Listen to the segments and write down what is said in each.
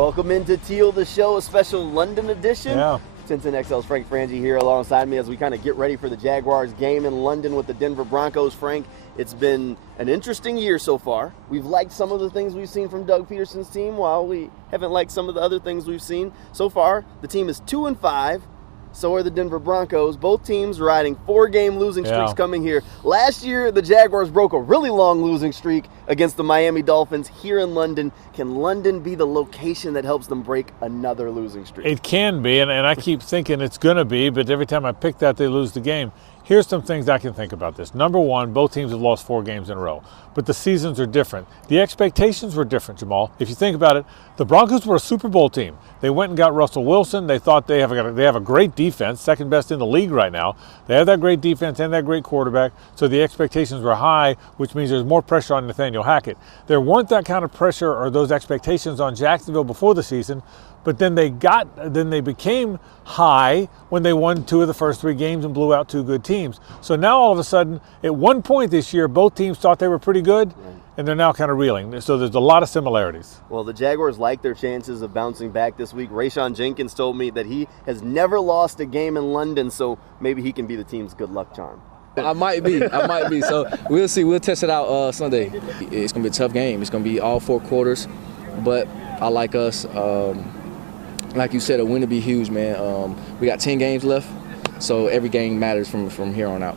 Welcome into Teal the Show, a special London edition. Yeah. Tintin XL's Frank Frangie here alongside me as we kind of get ready for the Jaguars game in London with the Denver Broncos. Frank, it's been an interesting year so far. We've liked some of the things we've seen from Doug Peterson's team, while we haven't liked some of the other things we've seen. So far, the team is 2-5. So are the Denver Broncos. Both teams riding 4-game losing streaks coming here. Last year, the Jaguars broke a really long losing streak against the Miami Dolphins here in London. Can London be the location that helps them break another losing streak? It can be, and I keep thinking it's going to be, but every time I pick that, they lose the game. Here's some things I can think about this. Number one, both teams have lost 4 games in a row, but the seasons are different. The expectations were different, Jamal. If you think about it, the Broncos were a Super Bowl team. They went and got Russell Wilson. They thought they have a great defense, second best in the league right now. They have that great defense and that great quarterback, so the expectations were high, which means there's more pressure on Nathaniel Hackett. There weren't that kind of pressure or those expectations on Jacksonville before the season, but then they became high when they won 2 of the first 3 games and blew out 2 good teams. So now all of a sudden, at one point this year, both teams thought they were pretty good, and they're now kind of reeling. So there's a lot of similarities. Well, the Jaguars like their chances of bouncing back this week. Rayshon Jenkins told me that he has never lost a game in London, so maybe he can be the team's good luck charm. I might be. So we'll see. We'll test it out Sunday. It's going to be a tough game. It's going to be all 4 quarters, but I like us. Like you said, a win would be huge, man. We got 10 games left, so every game matters from here on out.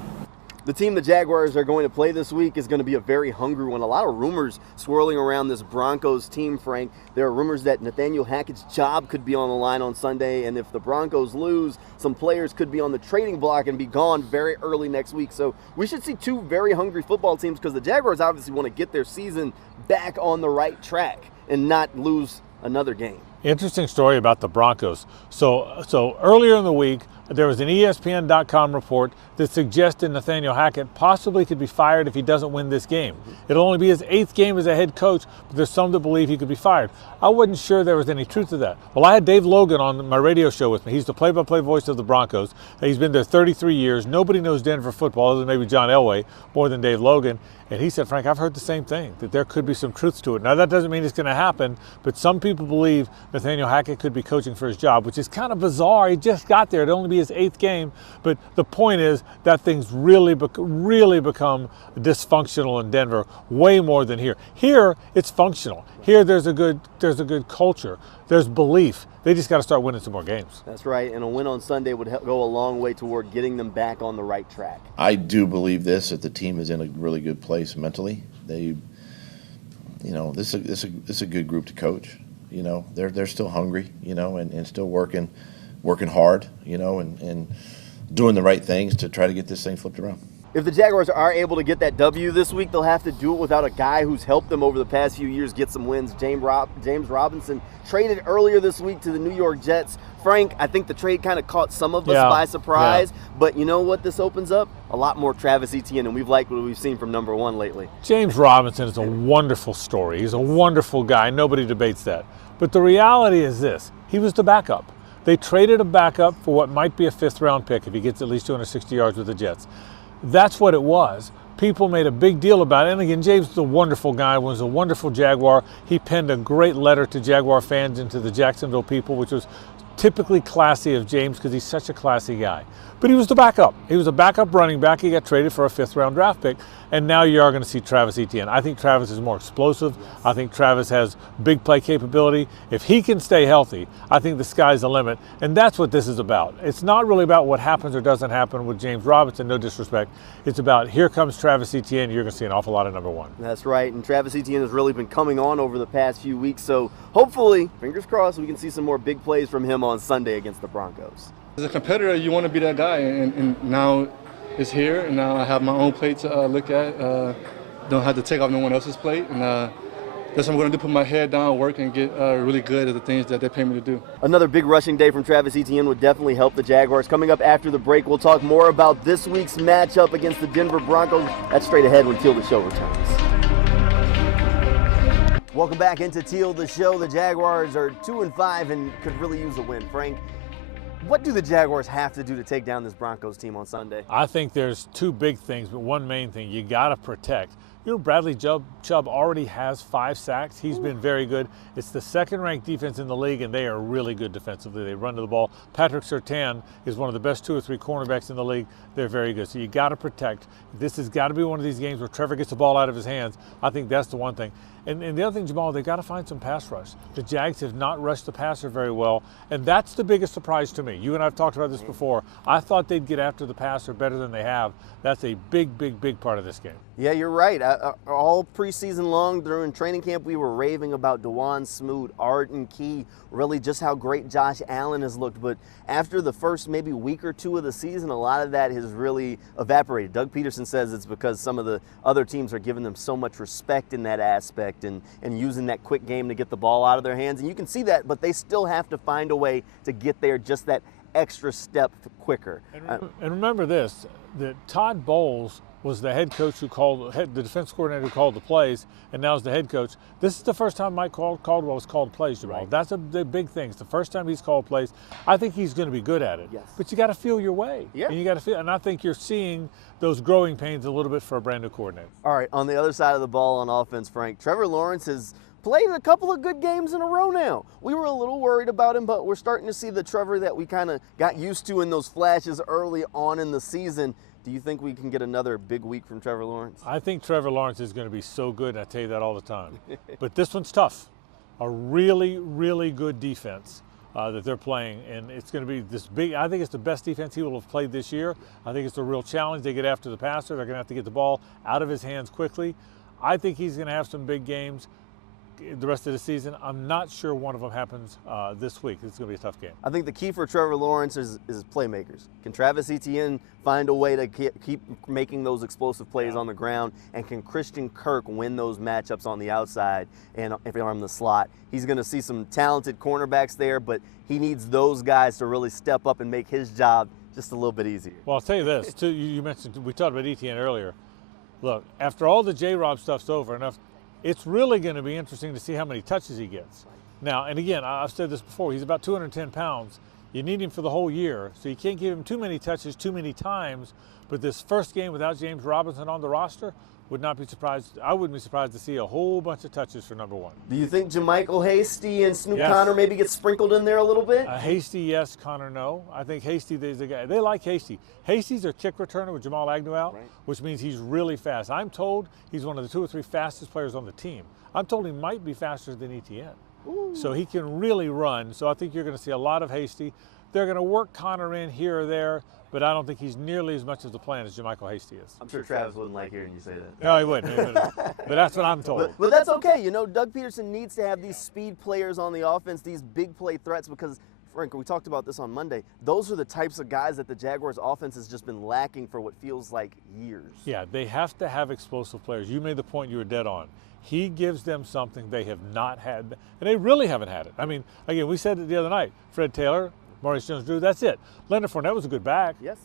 The team the Jaguars are going to play this week is going to be a very hungry one. A lot of rumors swirling around this Broncos team, Frank. There are rumors that Nathaniel Hackett's job could be on the line on Sunday, and if the Broncos lose, some players could be on the trading block and be gone very early next week. So we should see 2 very hungry football teams, because the Jaguars obviously want to get their season back on the right track and not lose another game. Interesting story about the Broncos. So earlier in the week, there was an ESPN.com report that suggested Nathaniel Hackett possibly could be fired if he doesn't win this game. It'll only be his 8th game as a head coach, but there's some that believe he could be fired. I wasn't sure there was any truth to that. Well, I had Dave Logan on my radio show with me. He's the play-by-play voice of the Broncos. He's been there 33 years. Nobody knows Denver football, other than maybe John Elway, more than Dave Logan. And he said, Frank, I've heard the same thing, that there could be some truth to it. Now, that doesn't mean it's going to happen, but some people believe Nathaniel Hackett could be coaching for his job, which is kind of bizarre. He just got there. It'll only be his 8th game. But the point is that things really become dysfunctional in Denver, way more than here. Here, it's functional. Here, there's a good culture. There's belief. They just got to start winning some more games. That's right, and a win on Sunday would go a long way toward getting them back on the right track. I do believe that the team is in a really good place mentally. This is a good group to coach. They're still hungry, and still working hard, and doing the right things to try to get this thing flipped around. If the Jaguars are able to get that W this week, they'll have to do it without a guy who's helped them over the past few years get some wins. James Robinson traded earlier this week to the New York Jets. Frank, I think the trade kind of caught some of us by surprise, but you know what this opens up? A lot more Travis Etienne, and we've liked what we've seen from number 1 lately. James Robinson is a wonderful story. He's a wonderful guy. Nobody debates that. But the reality is this. He was the backup. They traded a backup for what might be a 5th-round pick if he gets at least 260 yards with the Jets. That's what it was. People made a big deal about it. And again, James is a wonderful guy, was a wonderful Jaguar. He penned a great letter to Jaguar fans and to the Jacksonville people, which was typically classy of James because he's such a classy guy. But he was the backup. He was a backup running back. He got traded for a 5th-round draft pick. And now you are going to see Travis Etienne. I think Travis is more explosive. I think Travis has big play capability. If he can stay healthy, I think the sky's the limit. And that's what this is about. It's not really about what happens or doesn't happen with James Robinson, no disrespect. It's about here comes Travis Etienne. You're going to see an awful lot of number 1. That's right. And Travis Etienne has really been coming on over the past few weeks. So hopefully, fingers crossed, we can see some more big plays from him on Sunday against the Broncos. As a competitor, you want to be that guy, and now it's here, and now I have my own plate to look at. Don't have to take off no one else's plate, and that's what I'm going to do, put my head down, work, and get really good at the things that they pay me to do. Another big rushing day from Travis Etienne would definitely help the Jaguars. Coming up after the break, we'll talk more about this week's matchup against the Denver Broncos. That's straight ahead when Teal the Show returns. Welcome back into Teal the Show. The Jaguars are 2-5 and could really use a win. Frank, what do the Jaguars have to do to take down this Broncos team on Sunday? I think there's 2 big things, but one main thing. You got to protect You know, Bradley Chubb already has 5 sacks. He's been very good. It's the second-ranked defense in the league, and they are really good defensively. They run to the ball. Patrick Surtain is one of the best 2 or 3 cornerbacks in the league. They're very good. So you got to protect. This has got to be one of these games where Trevor gets the ball out of his hands. I think that's the one thing. And the other thing, Jamal, they've got to find some pass rush. The Jags have not rushed the passer very well, and that's the biggest surprise to me. You and I have talked about this before. I thought they'd get after the passer better than they have. That's a big, big, big part of this game. Yeah, you're right. All preseason long during training camp, we were raving about DeJuan Smoot, Arden Key, really just how great Josh Allen has looked. But after the first maybe week or 2 of the season, a lot of that has really evaporated. Doug Peterson says it's because some of the other teams are giving them so much respect in that aspect and using that quick game to get the ball out of their hands. And you can see that, but they still have to find a way to get there just that extra step quicker. And remember this, that Todd Bowles was the head coach who the defense coordinator who called the plays, and now is the head coach. This is the first time Mike Caldwell has called plays, Jamal. Right. That's the big thing. It's the first time he's called plays. I think he's going to be good at it. Yes. But you got to feel your way. Yeah. And you got to feel, and I think you're seeing those growing pains a little bit for a brand new coordinator. All right, on the other side of the ball on offense, Frank, Trevor Lawrence has played a couple of good games in a row now. We were a little worried about him, but we're starting to see the Trevor that we kind of got used to in those flashes early on in the season. Do you think we can get another big week from Trevor Lawrence? I think Trevor Lawrence is going to be so good, and I tell you that all the time. But this one's tough. A really, really good defense that they're playing, and it's going to be this big. I think it's the best defense he will have played this year. I think it's a real challenge. They get after the passer. They're going to have to get the ball out of his hands quickly. I think he's going to have some big games the rest of the season. I'm not sure one of them happens this week. It's going to be a tough game. I think the key for Trevor Lawrence is playmakers. Can Travis Etienne find a way to keep making those explosive plays on the ground? And can Christian Kirk win those matchups on the outside and if you're on the slot? He's going to see some talented cornerbacks there, but he needs those guys to really step up and make his job just a little bit easier. Well, I'll tell you this, too. You mentioned, we talked about Etienne earlier. Look, after all the J-Rob stuff's over, it's really going to be interesting to see how many touches he gets. Now, and again, I've said this before, he's about 210 pounds. You need him for the whole year, so you can't give him too many touches too many times. But this first game without James Robinson on the roster, I wouldn't be surprised to see a whole bunch of touches for number 1. Do you think JaMychal Hasty and Snoop Conner maybe get sprinkled in there a little bit? Hasty, yes. Connor, no. I think Hasty is the guy. They like Hasty. Hasty's a kick returner with Jamal Agnew out, which means he's really fast. I'm told he's one of the 2 or 3 fastest players on the team. I'm told he might be faster than Etienne. Ooh. So he can really run. So I think you're going to see a lot of Hasty. They're going to work Connor in here or there, but I don't think he's nearly as much of the plan as JaMychal Hasty is. I'm sure Travis wouldn't like hearing you say that. No, he wouldn't. But that's what I'm told. But that's okay. You know, Doug Peterson needs to have these speed players on the offense, these big play threats, because, Frank, we talked about this on Monday. Those are the types of guys that the Jaguars offense has just been lacking for what feels like years. Yeah, they have to have explosive players. You made the point, you were dead on. He gives them something they have not had, and they really haven't had it. I mean, again, we said it the other night. Fred Taylor, Maurice Jones-Drew, that's it. Leonard Fournette was a good back. Yes.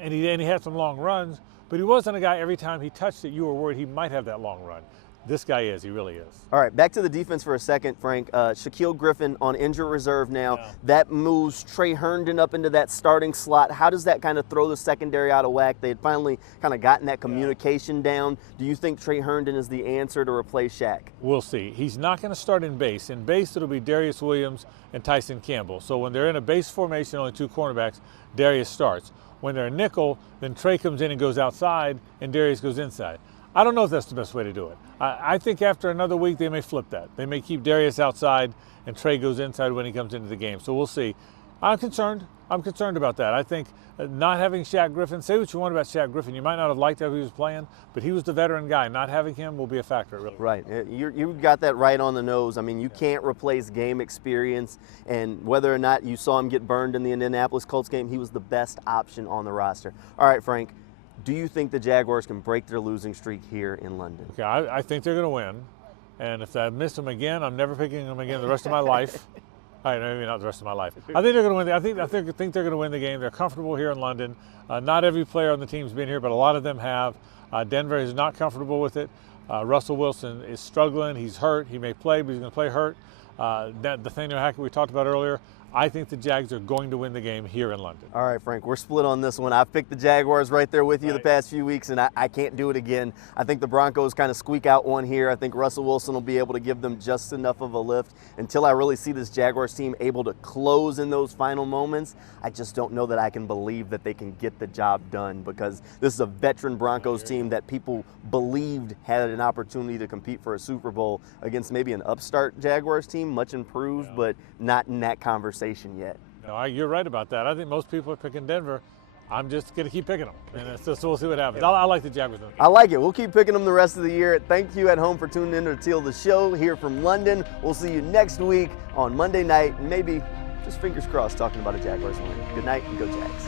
And he had some long runs, but he wasn't a guy every time he touched it, you were worried he might have that long run. This guy is. He really is. All right, back to the defense for a second, Frank. Shaquille Griffin on injured reserve now. Yeah. That moves Trey Herndon up into that starting slot. How does that kind of throw the secondary out of whack? They had finally kind of gotten that communication down. Do you think Trey Herndon is the answer to replace Shaq? We'll see. He's not going to start in base. In base, it'll be Darius Williams and Tyson Campbell. So when they're in a base formation, only 2 cornerbacks, Darius starts. When they're a nickel, then Trey comes in and goes outside, and Darius goes inside. I don't know if that's the best way to do it. I think after another week, they may flip that. They may keep Darius outside, and Trey goes inside when he comes into the game. So we'll see. I'm concerned. I'm concerned about that. I think not having Shaq Griffin, say what you want about Shaq Griffin. You might not have liked how he was playing, but he was the veteran guy. Not having him will be a factor, really. Right. You got that right on the nose. I mean, you can't replace game experience, and whether or not you saw him get burned in the Indianapolis Colts game, he was the best option on the roster. All right, Frank. Do you think the Jaguars can break their losing streak here in London? Okay, I think they're going to win. And if I miss them again, I'm never picking them again the rest of my life. All right, maybe not the rest of my life. I think they're going to win. I think they're going to win the game. They're comfortable here in London. Not every player on the team's been here, but a lot of them have. Denver is not comfortable with it. Russell Wilson is struggling. He's hurt. He may play, but he's going to play hurt. Nathaniel Hackett we talked about earlier. I think the Jags are going to win the game here in London. All right, Frank, we're split on this one. I've picked the Jaguars right there with you the past few weeks, and I can't do it again. I think the Broncos kind of squeak out one here. I think Russell Wilson will be able to give them just enough of a lift. Until I really see this Jaguars team able to close in those final moments, I just don't know that I can believe that they can get the job done, because this is a veteran Broncos team that people believed had an opportunity to compete for a Super Bowl against maybe an upstart Jaguars team, much improved, but not in that conversation yet. No, you're right about that. I think most people are picking Denver. I'm just going to keep picking them, and so we'll see what happens. I like the Jaguars. I like it. We'll keep picking them the rest of the year. Thank you at home for tuning in to Teal the Show here from London. We'll see you next week on Monday night, maybe just fingers crossed talking about a Jaguars win. Good night and go Jags.